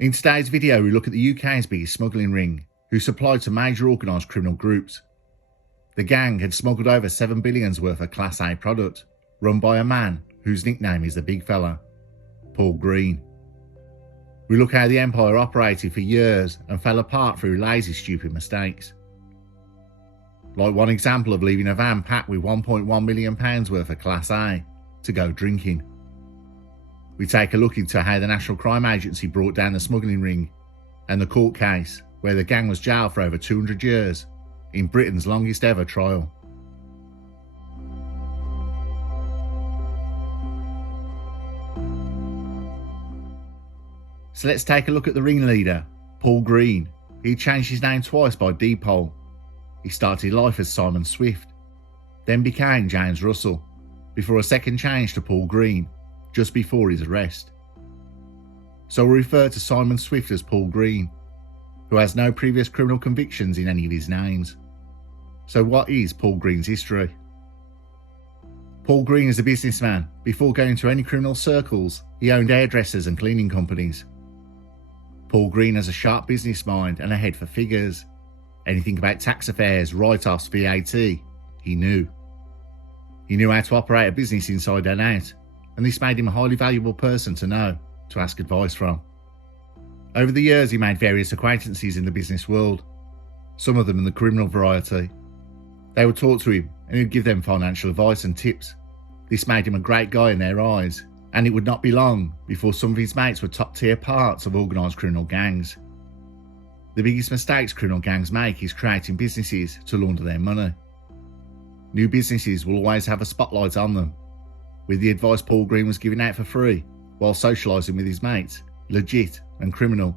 In today's video, we look at the UK's biggest smuggling ring, who supplied to major organised criminal groups. The gang had smuggled over $7 billion worth of Class A product, run by a man whose nickname is the Big Fella, Paul Green. We look how the empire operated for years and fell apart through lazy, stupid mistakes. Like one example of leaving a van packed with £1.1 million worth of Class A to go drinking. We take a look into how the National Crime Agency brought down the smuggling ring and the court case where the gang was jailed for over 200 years in Britain's longest ever trial. So let's take a look at the ringleader, Paul Green. He changed his name twice by deed-poll. He started life as Simon Swift, then became James Russell, before a second change to Paul Green, just before his arrest. So we'll refer to Simon Swift as Paul Green, who has no previous criminal convictions in any of his names. So what is Paul Green's history? Paul Green is a businessman. Before going to any criminal circles, he owned hairdressers and cleaning companies. Paul Green has a sharp business mind and a head for figures. Anything about tax affairs, write-offs, VAT, he knew. He knew how to operate a business inside and out, and this made him a highly valuable person to know, to ask advice from. Over the years, he made various acquaintances in the business world, some of them in the criminal variety. They would talk to him, and he would give them financial advice and tips. This made him a great guy in their eyes, and it would not be long before some of his mates were top-tier parts of organised criminal gangs. The biggest mistakes criminal gangs make is creating businesses to launder their money. New businesses will always have a spotlight on them. With the advice Paul Green was giving out for free, while socialising with his mates, legit and criminal,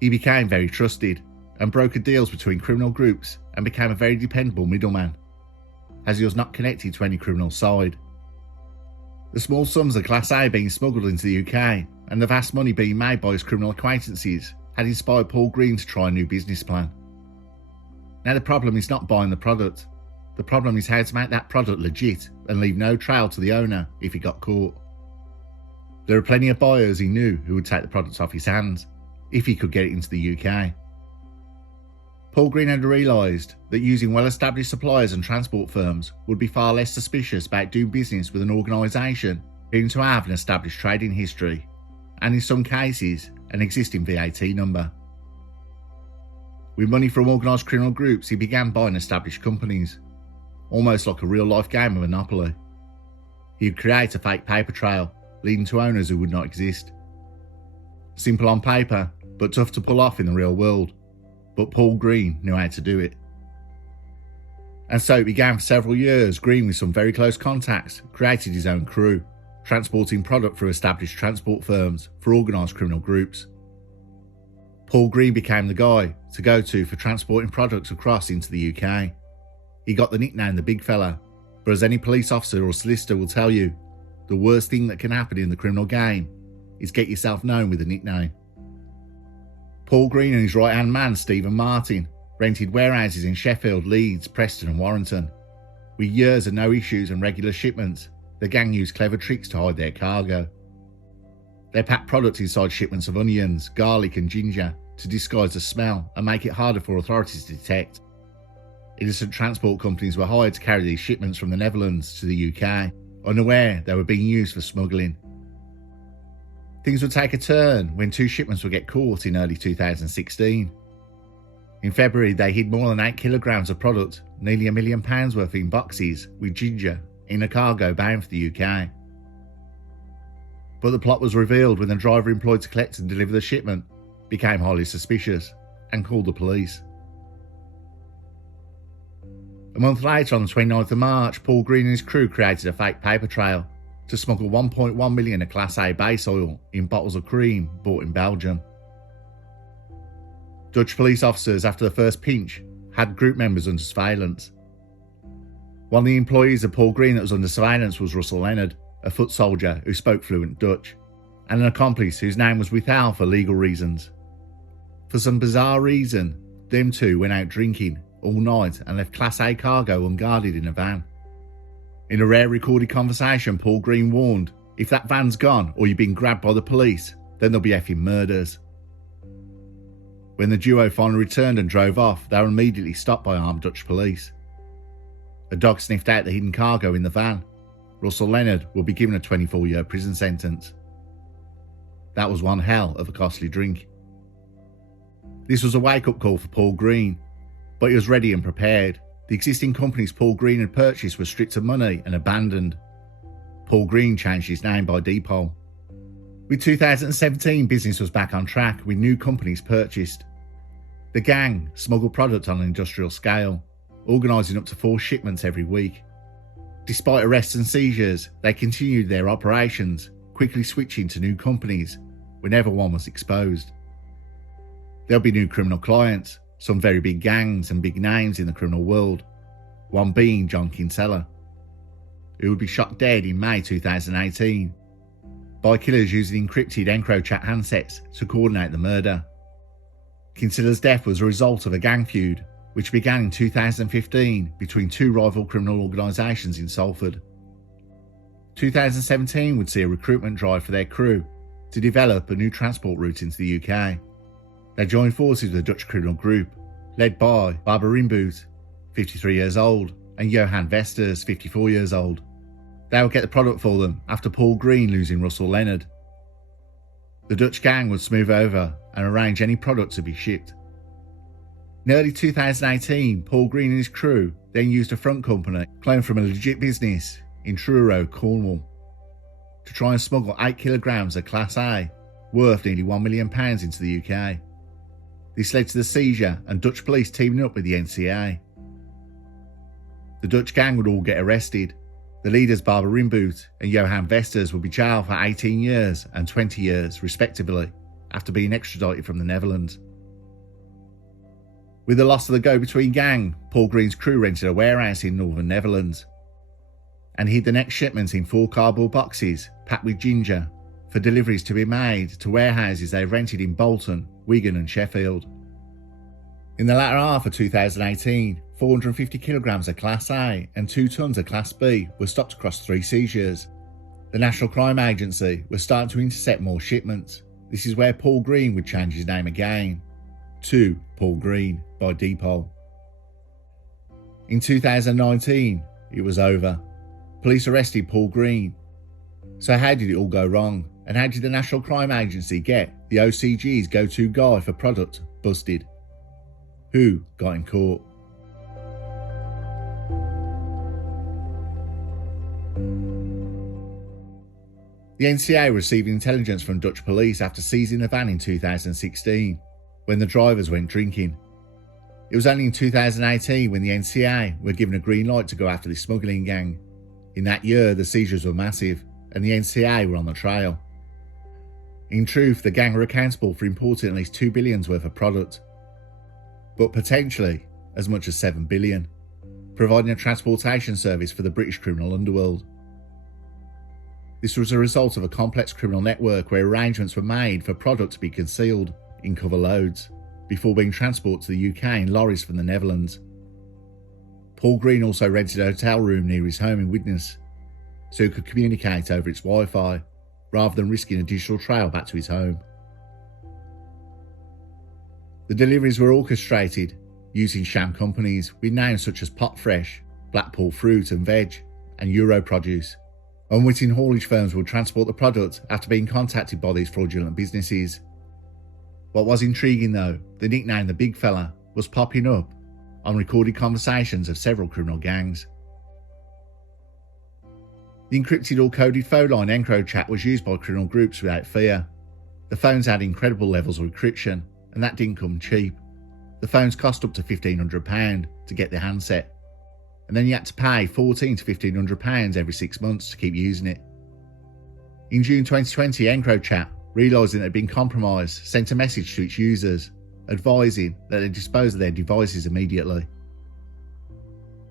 he became very trusted and brokered deals between criminal groups and became a very dependable middleman, as he was not connected to any criminal side. The small sums of Class A being smuggled into the UK and the vast money being made by his criminal acquaintances had inspired Paul Green to try a new business plan. Now the problem is not buying the product. The problem is how to make that product legit and leave no trail to the owner if he got caught. There are plenty of buyers he knew who would take the product off his hands if he could get it into the UK. Paul Green had realised that using well-established suppliers and transport firms would be far less suspicious about doing business with an organisation being to have an established trading history, and in some cases, an existing VAT number. With money from organised criminal groups, he began buying established companies, almost like a real-life game of Monopoly. He would create a fake paper trail, leading to owners who would not exist. Simple on paper, but tough to pull off in the real world. But Paul Green knew how to do it. And so it began for several years. Green, with some very close contacts, created his own crew, transporting product through established transport firms for organised criminal groups. Paul Green became the guy to go to for transporting products across into the UK. He got the nickname the Big Fella, but as any police officer or solicitor will tell you, the worst thing that can happen in the criminal game is get yourself known with a nickname. Paul Green and his right-hand man, Stephen Martin, rented warehouses in Sheffield, Leeds, Preston and Warrington. With years of no issues and regular shipments, the gang used clever tricks to hide their cargo. They packed products inside shipments of onions, garlic and ginger to disguise the smell and make it harder for authorities to detect. Innocent transport companies were hired to carry these shipments from the Netherlands to the UK, unaware they were being used for smuggling. Things would take a turn when two shipments would get caught in early 2016. In February, they hid more than 8 kilograms of product, nearly £1 million worth in boxes with ginger, in a cargo bound for the UK. But the plot was revealed when the driver employed to collect and deliver the shipment became highly suspicious and called the police. A month later, on the 29th of March, Paul Green and his crew created a fake paper trail to smuggle 1.1 million of Class A base oil in bottles of cream bought in Belgium. Dutch police officers, after the first pinch, had group members under surveillance. One of the employees of Paul Green that was under surveillance was Russell Leonard, a foot soldier who spoke fluent Dutch, and an accomplice whose name was withheld for legal reasons. For some bizarre reason, them two went out drinking all night and left Class A cargo unguarded in a van. In a rare recorded conversation, Paul Green warned, "If that van's gone or you've been grabbed by the police, then there'll be effing murders. When the duo finally returned and drove off, they were immediately stopped by armed Dutch police. A dog sniffed out the hidden cargo in the van. Russell Leonard will be given a 24-year prison sentence. That was one hell of a costly drink. This was a wake-up call for Paul Green, but he was ready and prepared. The existing companies Paul Green had purchased were stripped of money and abandoned. Paul Green changed his name by default. With 2017, business was back on track with new companies purchased. The gang smuggled product on an industrial scale, organising up to 4 shipments every week. Despite arrests and seizures, they continued their operations, quickly switching to new companies whenever one was exposed. There'll be new criminal clients, some very big gangs and big names in the criminal world, one being John Kinsella, who would be shot dead in May 2018 by killers using encrypted EncroChat handsets to coordinate the murder. Kinsella's death was a result of a gang feud which began in 2015 between 2 rival criminal organisations in Salford. 2017 would see a recruitment drive for their crew to develop a new transport route into the UK. They joined forces with a Dutch criminal group led by Barbara Rimboot, 53 years old, and Johan Vesters, 54 years old. They would get the product for them after Paul Green losing Russell Leonard. The Dutch gang would smooth over and arrange any product to be shipped. In early 2018, Paul Green and his crew then used a front company cloned from a legit business in Truro, Cornwall, to try and smuggle 8 kilograms of Class A, worth nearly £1 million into the UK. This led to the seizure and Dutch police teaming up with the NCA. The Dutch gang would all get arrested. The leaders Barbara Rimboot and Johan Vesters would be jailed for 18 years and 20 years respectively after being extradited from the Netherlands. With the loss of the go-between gang, Paul Green's crew rented a warehouse in northern Netherlands and hid the next shipment in 4 cardboard boxes packed with ginger for deliveries to be made to warehouses they rented in Bolton, Wigan and Sheffield. In the latter half of 2018, 450 kilograms of Class A and 2 tons of Class B were stopped across 3 seizures. The National Crime Agency was starting to intercept more shipments. This is where Paul Green would change his name again to Paul Green by default. In 2019, it was over. Police arrested Paul Green. So how did it all go wrong? And how did the National Crime Agency get the OCG's go-to guy for product busted? Who got him caught? The NCA received intelligence from Dutch police after seizing the van in 2016, when the drivers went drinking. It was only in 2018 when the NCA were given a green light to go after the smuggling gang. In that year, the seizures were massive, and the NCA were on the trail. In truth, the gang were accountable for importing at least $2 billion worth of product, but potentially as much as $7 billion, providing a transportation service for the British criminal underworld. This was a result of a complex criminal network where arrangements were made for product to be concealed in cover loads before being transported to the UK in lorries from the Netherlands. Paul Green also rented a hotel room near his home in Widnes so he could communicate over its Wi-Fi rather than risking a digital trail back to his home. The deliveries were orchestrated using sham companies with names such as Potfresh, Blackpool Fruit and Veg, and Euro Produce. Unwitting haulage firms would transport the product after being contacted by these fraudulent businesses. What was intriguing though, the nickname the Big Fella was popping up on recorded conversations of several criminal gangs. The encrypted or coded phone line EncroChat was used by criminal groups without fear. The phones had incredible levels of encryption, and that didn't come cheap. The phones cost up to £1,500 to get the handset, and then you had to pay £1,400 to £1,500 every 6 months to keep using it. In June 2020, EncroChat, realising it had been compromised, sent a message to its users, advising that they dispose of their devices immediately.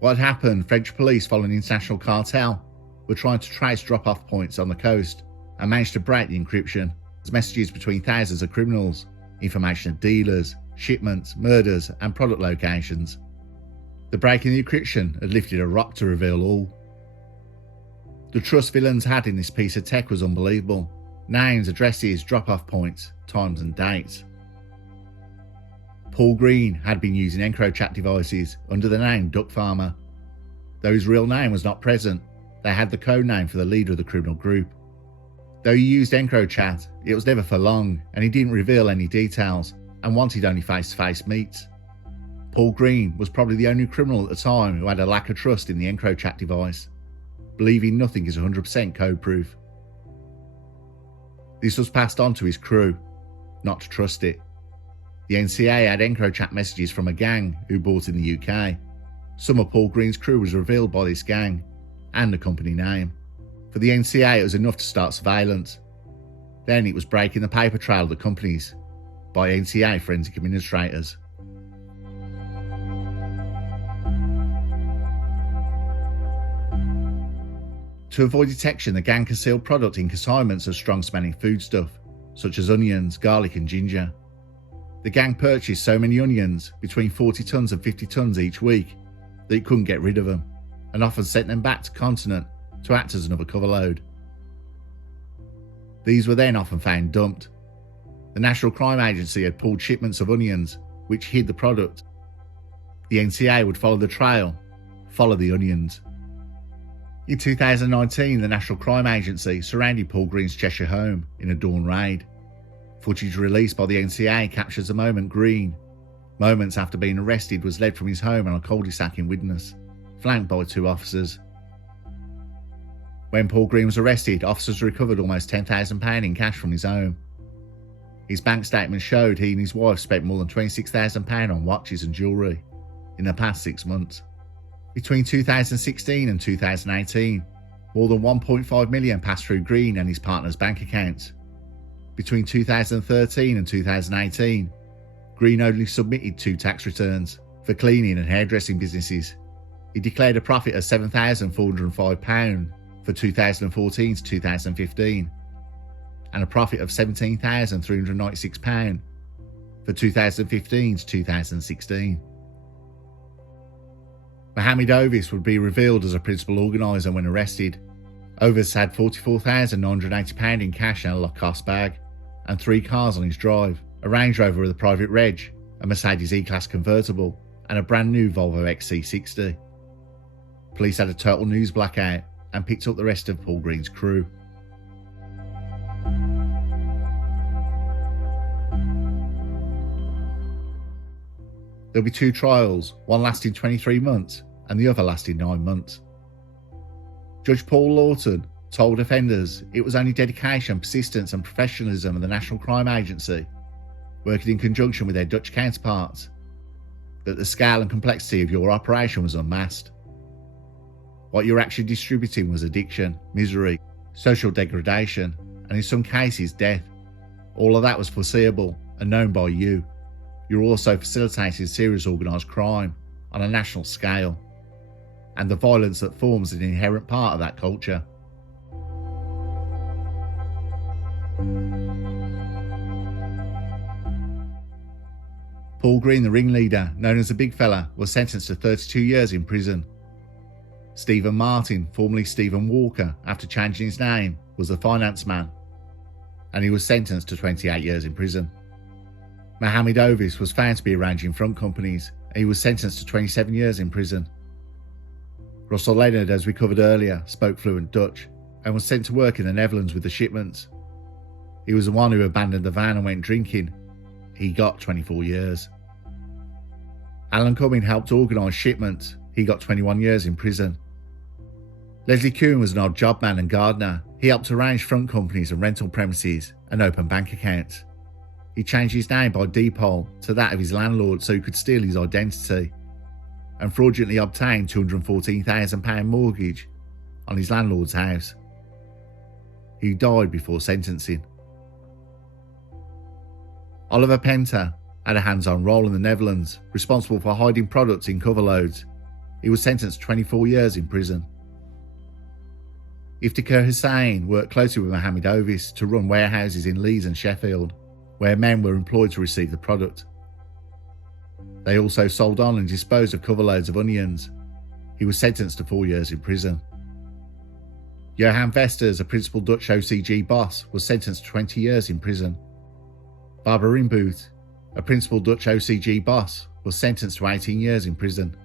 What had happened, French police following the international cartel were trying to trace drop-off points on the coast and managed to break the encryption as messages between thousands of criminals, information of dealers, shipments, murders and product locations. The break in the encryption had lifted a rock to reveal all. The trust villains had in this piece of tech was unbelievable. Names, addresses, drop-off points, times and dates. Paul Green had been using EncroChat devices under the name Duck Farmer. Though his real name was not present, they had the code name for the leader of the criminal group. Though he used EncroChat, it was never for long, and he didn't reveal any details and wanted only face-to-face meets. Paul Green was probably the only criminal at the time who had a lack of trust in the EncroChat device, believing nothing is 100% code-proof. This was passed on to his crew, not to trust it. The NCA had EncroChat messages from a gang who bought in the UK. Some of Paul Green's crew was revealed by this gang, and the company name. For the NCA, it was enough to start surveillance. Then it was breaking the paper trail of the companies by NCA forensic administrators. To avoid detection, the gang concealed product in consignments of strong-smelling foodstuff, such as onions, garlic and ginger. The gang purchased so many onions, between 40 tonnes and 50 tonnes each week, that it couldn't get rid of them, and often sent them back to continent to act as another cover load. These were then often found dumped. The National Crime Agency had pulled shipments of onions, which hid the product. The NCA would follow the trail, follow the onions. In 2019, the National Crime Agency surrounded Paul Green's Cheshire home in a dawn raid. Footage released by the NCA captures the moment Green, moments after being arrested, was led from his home on a cul-de-sac in Widnes, flanked by 2 officers. When Paul Green was arrested, officers recovered almost £10,000 in cash from his home. His bank statement showed he and his wife spent more than £26,000 on watches and jewellery in the past 6 months. Between 2016 and 2018, more than £1.5 million passed through Green and his partner's bank accounts. Between 2013 and 2018, Green only submitted 2 tax returns for cleaning and hairdressing businesses. He declared a profit of £7,405 for 2014 to 2015, and a profit of £17,396 for 2015 to 2016. Mohammed Ovis would be revealed as a principal organiser when arrested. Ovis had £44,980 in cash in a Lacoste bag, and 3 cars on his drive, a Range Rover with a private reg, a Mercedes E-Class convertible, and a brand new Volvo XC60. Police had a total news blackout and picked up the rest of Paul Green's crew. There'll be 2 trials, one lasting 23 months and the other lasting 9 months. Judge Paul Lawton told offenders it was only dedication, persistence and professionalism of the National Crime Agency, working in conjunction with their Dutch counterparts, that the scale and complexity of your operation was unmasked. What you're actually distributing was addiction, misery, social degradation, and in some cases death. All of that was foreseeable and known by you. You're also facilitating serious organised crime on a national scale, and the violence that forms an inherent part of that culture. Paul Green, the ringleader, known as the Big Fella, was sentenced to 32 years in prison. Stephen Martin, formerly Stephen Walker, after changing his name, was the finance man, and he was sentenced to 28 years in prison. Mohammed Ovis was found to be arranging front companies, and he was sentenced to 27 years in prison. Russell Leonard, as we covered earlier, spoke fluent Dutch and was sent to work in the Netherlands with the shipments. He was the one who abandoned the van and went drinking. He got 24 years. Alan Cumming helped organise shipments. He got 21 years in prison. Leslie Kuhn was an odd job man and gardener. He helped arrange front companies and rental premises and open bank accounts. He changed his name by default to that of his landlord so he could steal his identity, and fraudulently obtained £214,000 mortgage on his landlord's house. He died before sentencing. Oliver Penta had a hands-on role in the Netherlands, responsible for hiding products in cover loads. He was sentenced to 24 years in prison. Iftikhar Hussain worked closely with Mohammed Ovis to run warehouses in Leeds and Sheffield, where men were employed to receive the product. They also sold on and disposed of cover loads of onions. He was sentenced to 4 years in prison. Johan Vesters, a principal Dutch OCG boss, was sentenced to 20 years in prison. Barbara Rimboot, a principal Dutch OCG boss, was sentenced to 18 years in prison.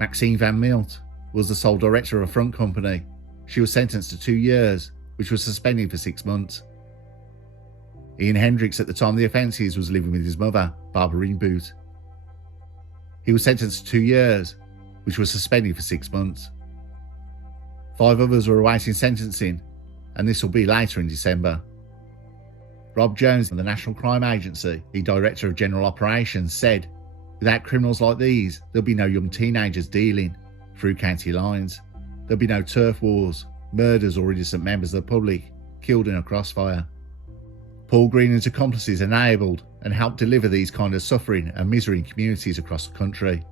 Maxine van Milt was the sole director of a front company. She was sentenced to 2 years, which was suspended for 6 months. Ian Hendricks, at the time of the offences, was living with his mother, Barbara Reenboot. He was sentenced to 2 years, which was suspended for 6 months. 5 others were awaiting sentencing, and this will be later in December. Rob Jones of the National Crime Agency, the Director of General Operations, said, "Without criminals like these, there'll be no young teenagers dealing through county lines. There'll be no turf wars, murders or innocent members of the public killed in a crossfire." Paul Green and his accomplices enabled and helped deliver these kind of suffering and misery in communities across the country.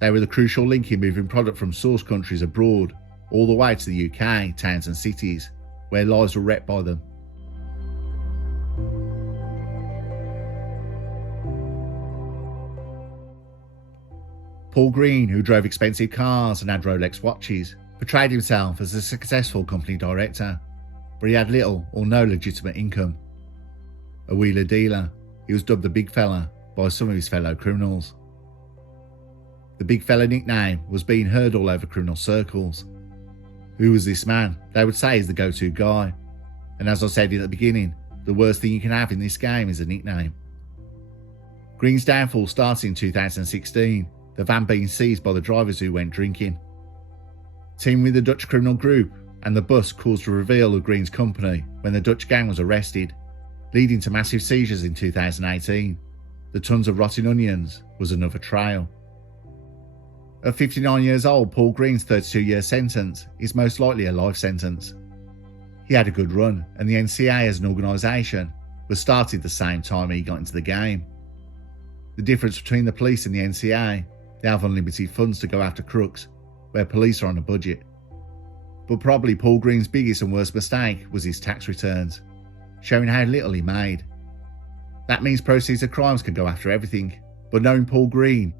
They were the crucial link in moving product from source countries abroad all the way to the UK, towns and cities, where lives were wrecked by them. Paul Green, who drove expensive cars and had Rolex watches, portrayed himself as a successful company director, but he had little or no legitimate income. A wheeler dealer, he was dubbed the Big Fella by some of his fellow criminals. The Big Fella nickname was being heard all over criminal circles. Who was this man? They would say he's the go-to guy. And as I said at the beginning, the worst thing you can have in this game is a nickname. Green's downfall started in 2016, the van being seized by the drivers who went drinking. Teaming with the Dutch criminal group and the bus caused a reveal of Green's company when the Dutch gang was arrested, leading to massive seizures in 2018. The tons of rotting onions was another trail. At 59 years old, Paul Green's 32-year sentence is most likely a life sentence. He had a good run, and the NCA as an organisation was started the same time he got into the game. The difference between the police and the NCA, they have unlimited funds to go after crooks, where police are on a budget. But probably Paul Green's biggest and worst mistake was his tax returns, showing how little he made. That means proceeds of crimes can go after everything, but knowing Paul Green,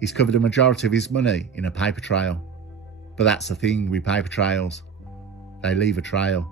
he's covered a majority of his money in a paper trail. But that's the thing with paper trails, they leave a trail.